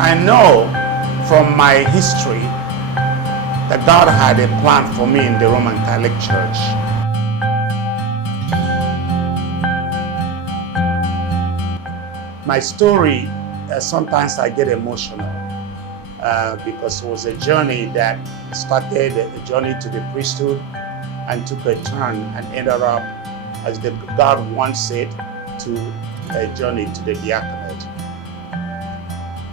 I know from my history that God had a plan for me in the Roman Catholic Church. My story, sometimes I get emotional because it was a journey that started a journey to the priesthood and took a turn and ended up, as God wants it, to a journey to the diaconate.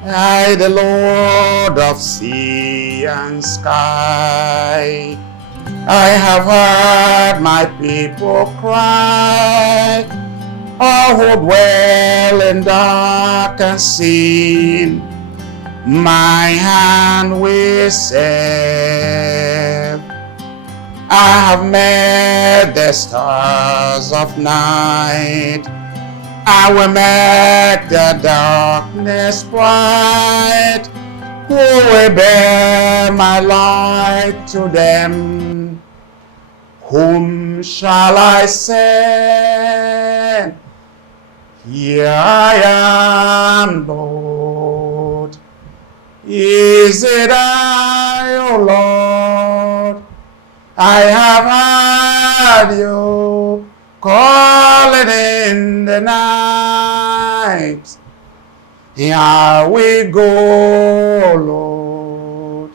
I, the Lord of sea and sky, I have heard my people cry, all who dwell in dark and sin, my hand will save. I have made the stars of night, I will make the darkness bright. Who will bear my light to them? Whom shall I send? Here I am, Lord. Is it I, O Lord? I have heard you calling in the night. Here we go, Lord.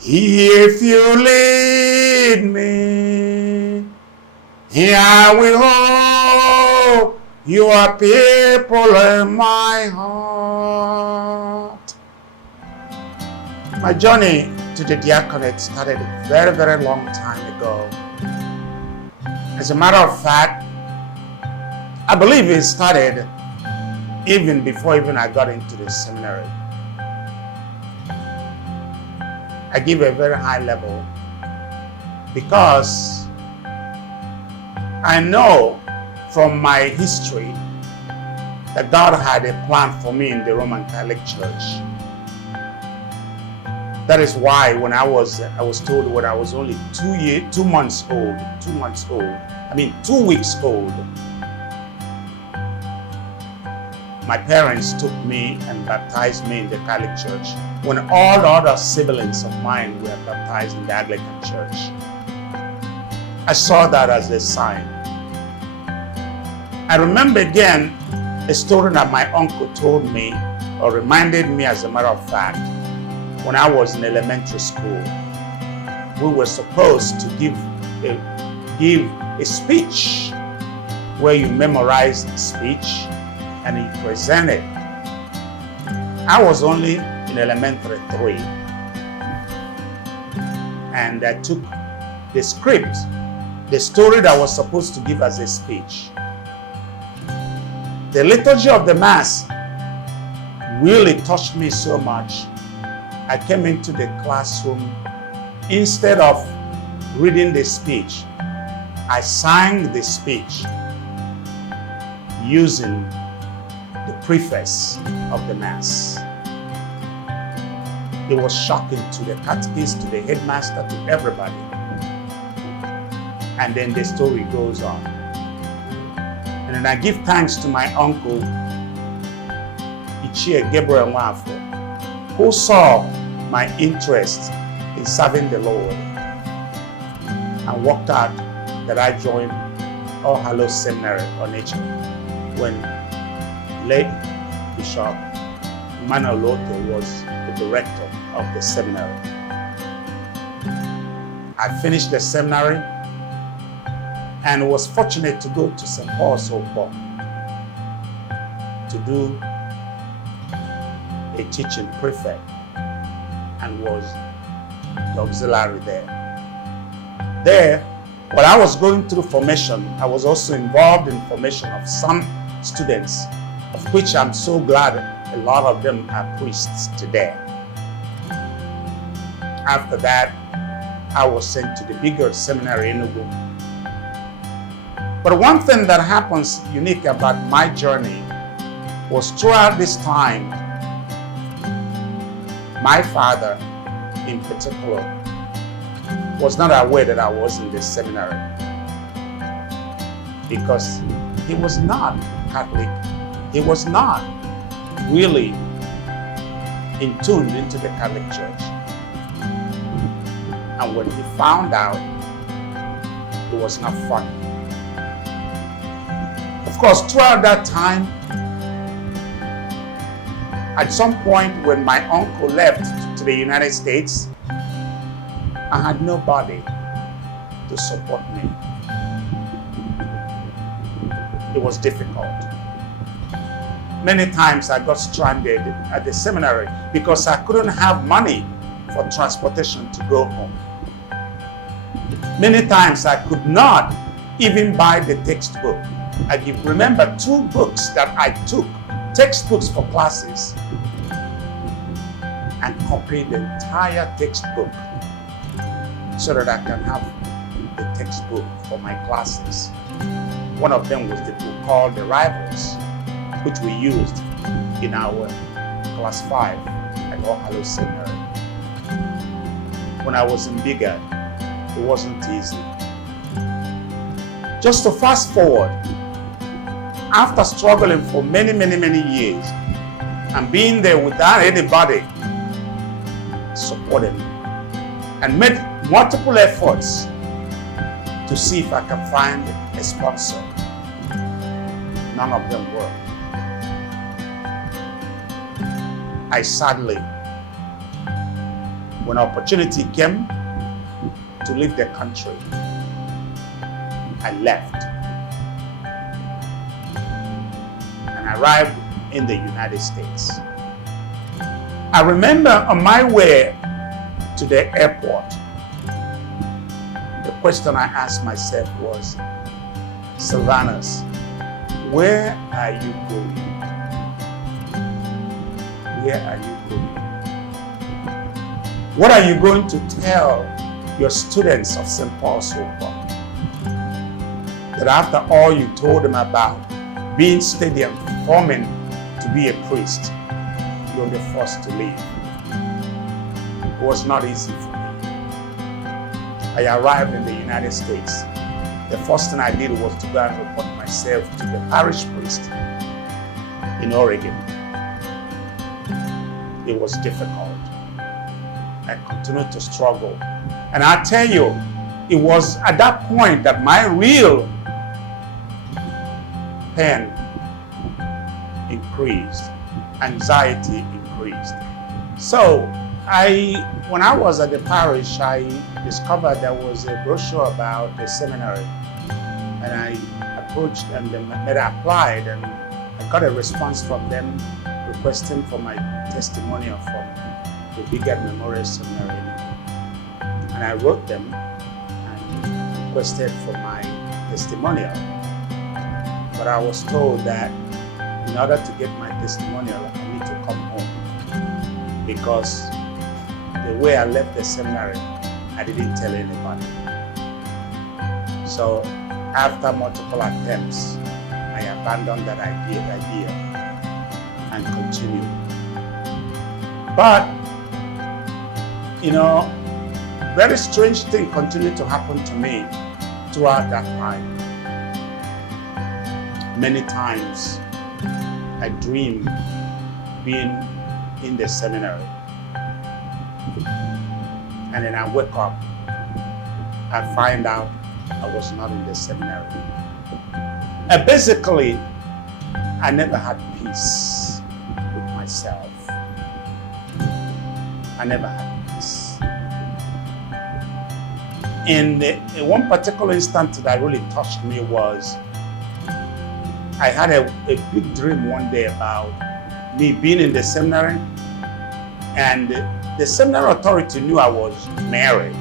If you lead me, here we hope your people in my heart. My journey to the diaconate started a very, very long time ago. As a matter of fact, I believe it started even before I got into the seminary. I give a very high level because I know from my history that God had a plan for me in the Roman Catholic Church. That is why when I was told when I was only 2 weeks old, my parents took me and baptized me in the Catholic Church when all the other siblings of mine were baptized in the Anglican Church. I saw that as a sign. I remember again a story that my uncle told me, or reminded me as a matter of fact. When I was in elementary school, we were supposed to give a speech where you memorize the speech and you present it. I was only in elementary 3, and I took the script, the story that I was supposed to give as a speech. The liturgy of the Mass really touched me so much. I came into the classroom, instead of reading the speech, I sang the speech using the preface of the Mass. It was shocking to the catechist, to the headmaster, to everybody. And then the story goes on. And then I give thanks to my uncle, Ichie Gabriel Nwafo, who saw my interest in serving the Lord and worked out that I joined All Hallows Seminary on Onitsha when late Bishop Emmanuel Loto was the director of the seminary. I finished the seminary and was fortunate to go to St. Paul's Opo to do a teaching prefect and was the auxiliary there. There, while I was going through formation, I was also involved in formation of some students, of which I'm so glad a lot of them are priests today. After that, I was sent to the bigger seminary in Enugu. But one thing that happens unique about my journey was throughout this time, my father in particular was not aware that I was in the seminary because he was not Catholic. He was not really tuned into the Catholic Church. And when he found out, it was not funny. Of course, throughout that time, at some point when my uncle left to the United States, I had nobody to support me. It was difficult. Many times I got stranded at the seminary because I couldn't have money for transportation to go home. Many times I could not even buy the textbook. I remember 2 books that I took, textbooks for classes, and copied the entire textbook so that I can have the textbook for my classes. One of them was the book called The Rivals, which we used in our class 5 at All Hallows Seminary. When I was in Bigger, it wasn't easy. Just to fast forward, after struggling for many years and being there without anybody supporting me, and made multiple efforts to see if I can find a sponsor, none of them worked. I sadly, when opportunity came to leave the country, I left and arrived in the United States. I remember on my way to the airport, the question I asked myself was, Sylvanus, where are you going? Where are you going? What are you going to tell your students of St. Paul's Hope? That after all you told them about being steady and forming to be a priest, you're the first to leave. It was not easy for me. I arrived in the United States. The first thing I did was to go and report myself to the parish priest in Oregon. It was difficult. I continued to struggle. And I tell you, it was at that point that my real pain increased, anxiety increased. So when I was at the parish, I discovered there was a brochure about the seminary, and I approached them and I applied, and I got a response from them requesting for my testimonial from the Bigger Memorial Seminary. And I wrote them and requested for my testimonial. But I was told that in order to get my testimonial, I need to come home, because the way I left the seminary, I didn't tell anybody. So after multiple attempts, I abandoned that idea and continued. But, very strange thing continued to happen to me throughout that time. Many times I dreamed being in the seminary, and then I wake up, I find out I was not in the seminary. And basically, I never had peace with myself. I never had peace. In one particular instance that really touched me was, I had a big dream one day about me being in the seminary, and the seminary authority knew I was married,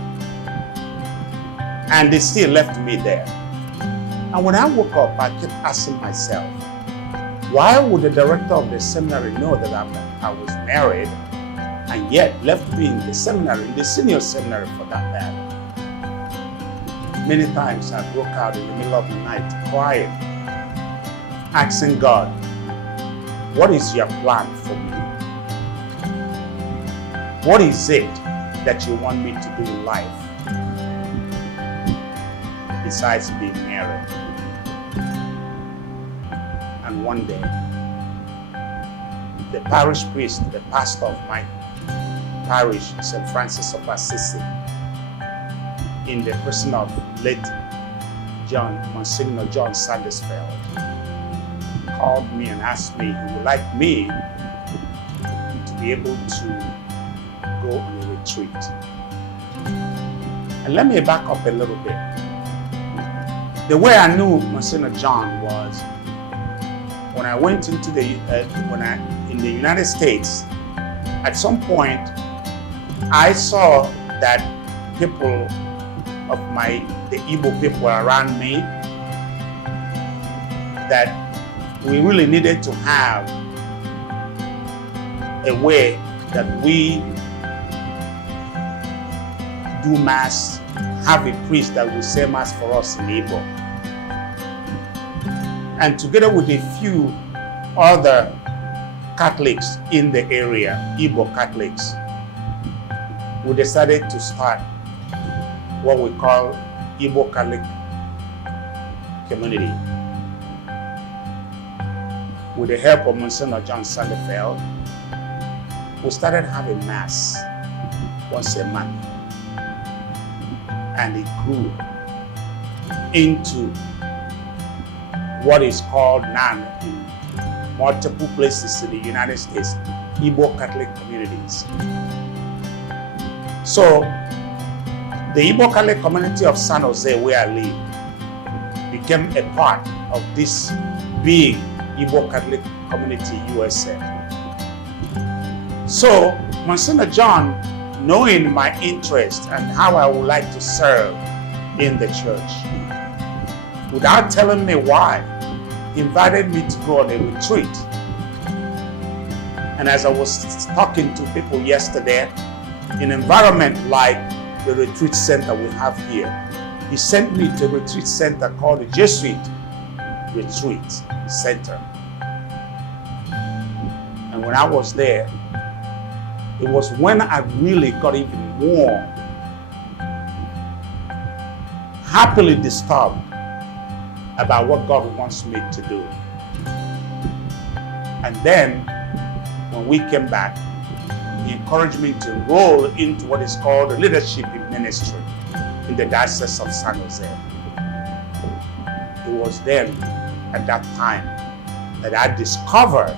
and they still left me there. And when I woke up, I kept asking myself, why would the director of the seminary know that I was married and yet left me in the seminary, in the senior seminary for that matter? Many times I broke out in the middle of the night crying, asking God, what is your plan for me? What is it that you want me to do in life besides being married? And one day, the parish priest, the pastor of my parish, St. Francis of Assisi, in the person of late Monsignor John Sandersfeld, called me and asked me he would like me to be able to go on a retreat. And let me back up a little bit. The way I knew Monsignor John was when I went into in the United States. At some point, I saw that people of the Igbo people around me, that we really needed to have a way that we do Mass, have a priest that will say Mass for us in Igbo. And together with a few other Catholics in the area, Igbo Catholics, we decided to start what we call Igbo Catholic Community. With the help of Monsignor John Sandersfeld, we started having Mass once a month. And it grew into what is called now in multiple places in the United States, Igbo Catholic communities. So, the Igbo Catholic community of San Jose, where I live, became a part of this big Igbo Catholic community, USA. So, Monsignor John, knowing my interest and how I would like to serve in the church, without telling me why, invited me to go on a retreat. And as I was talking to people yesterday, in an environment like the retreat center we have here, he sent me to a retreat center called the Jesuit Retreat Center. And when I was there, it was when I really got even more happily disturbed about what God wants me to do. And then, when we came back, he encouraged me to roll into what is called the leadership in ministry in the Diocese of San Jose. It was then, at that time, that I discovered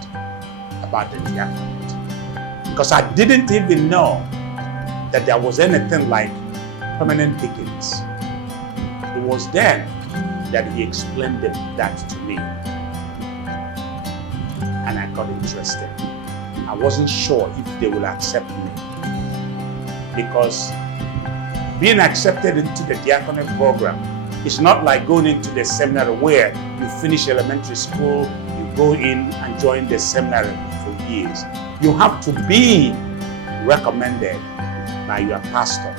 about the diaconate. Because I didn't even know that there was anything like permanent deacons. It was then that he explained that to me. And I got interested. I wasn't sure if they will accept me. Because being accepted into the diaconate program is not like going into the seminary where you finish elementary school, you go in and join the seminary for years. You have to be recommended by your pastor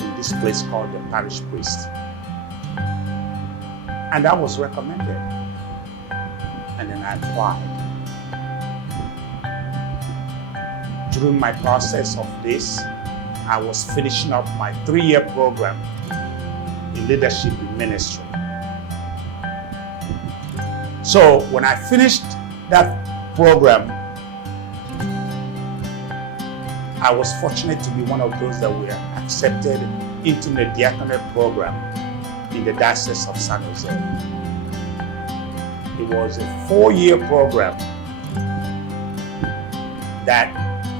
in this place called the parish priest. And I was recommended. And then I applied. During my process of this, I was finishing up my 3-year program in leadership in ministry. So when I finished that program, I was fortunate to be one of those that were accepted into the diaconate program in the Diocese of San Jose. It was a 4-year program that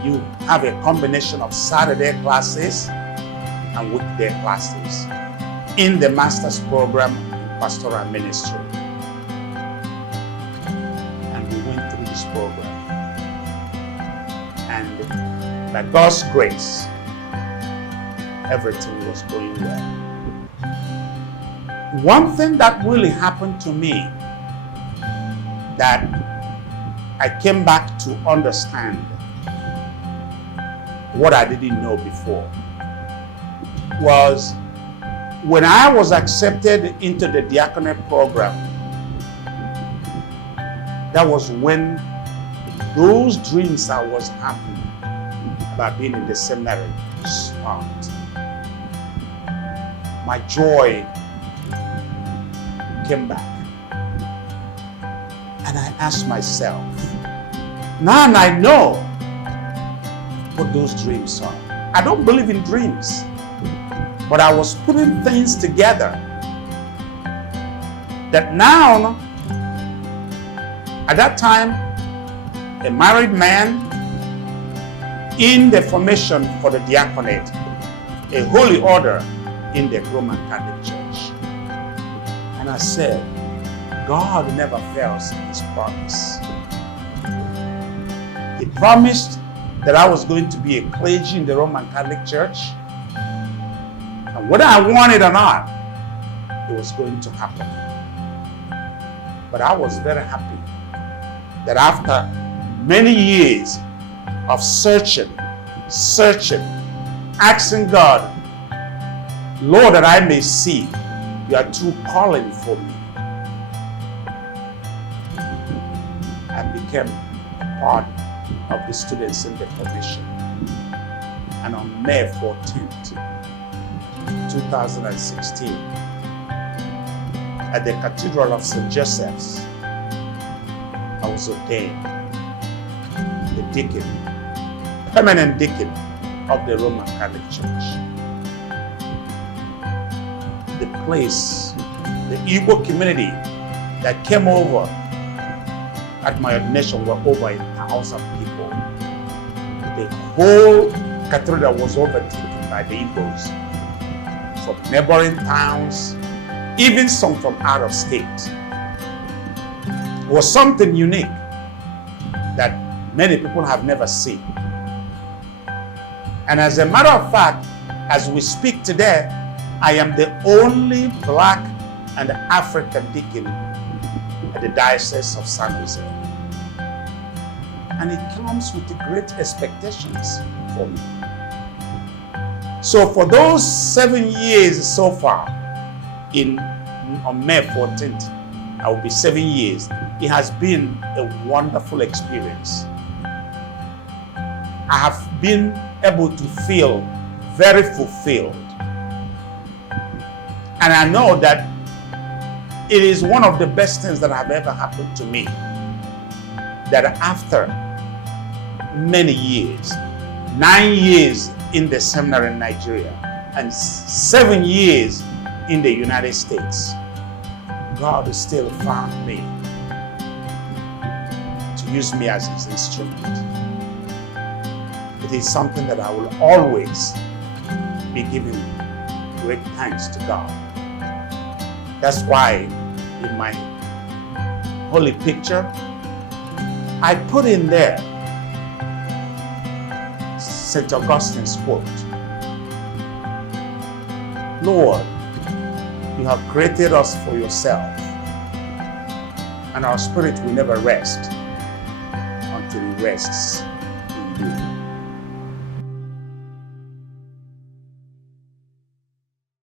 you have a combination of Saturday classes and weekday classes in the master's program in pastoral ministry. And we went through this program. And by God's grace, everything was going well. One thing that really happened to me that I came back to understand what I didn't know before was when I was accepted into the diaconate program, that was when those dreams I was having about being in the seminary stopped. My joy came back. And I asked myself, Now I know what those dreams are. I don't believe in dreams, but I was putting things together that now, at that time, a married man in the formation for the diaconate, a holy order in the Roman Catholic Church. And I said, God never fails in his promise. He promised that I was going to be a clergy in the Roman Catholic Church. And whether I wanted or not, it was going to happen. But I was very happy that after many years of searching, asking God, Lord, that I may see your true calling for me, I became part of the students in the formation. And on May 14th, 2016, at the Cathedral of St. Joseph's, I was ordained the deacon, permanent deacon of the Roman Catholic Church. The place, the Igbo community that came over at my ordination were over 1,000 people. The whole cathedral was overtaken by the Igbos from neighboring towns, even some from out of state. It was something unique that many people have never seen. And as a matter of fact, as we speak today, I am the only Black and African deacon at the Diocese of San Jose. And it comes with great expectations for me. So for those 7 years so far, on May 14th, I will be 7 years. It has been a wonderful experience. I have been able to feel very fulfilled. And I know that it is one of the best things that have ever happened to me. That after many years, 9 years in the seminary in Nigeria and 7 years in the United States, God still found me to use me as his instrument. It is something that I will always be giving great thanks to God. That's why in my holy picture, I put in there St. Augustine's quote, Lord, you have created us for yourself, and our spirit will never rest until it rests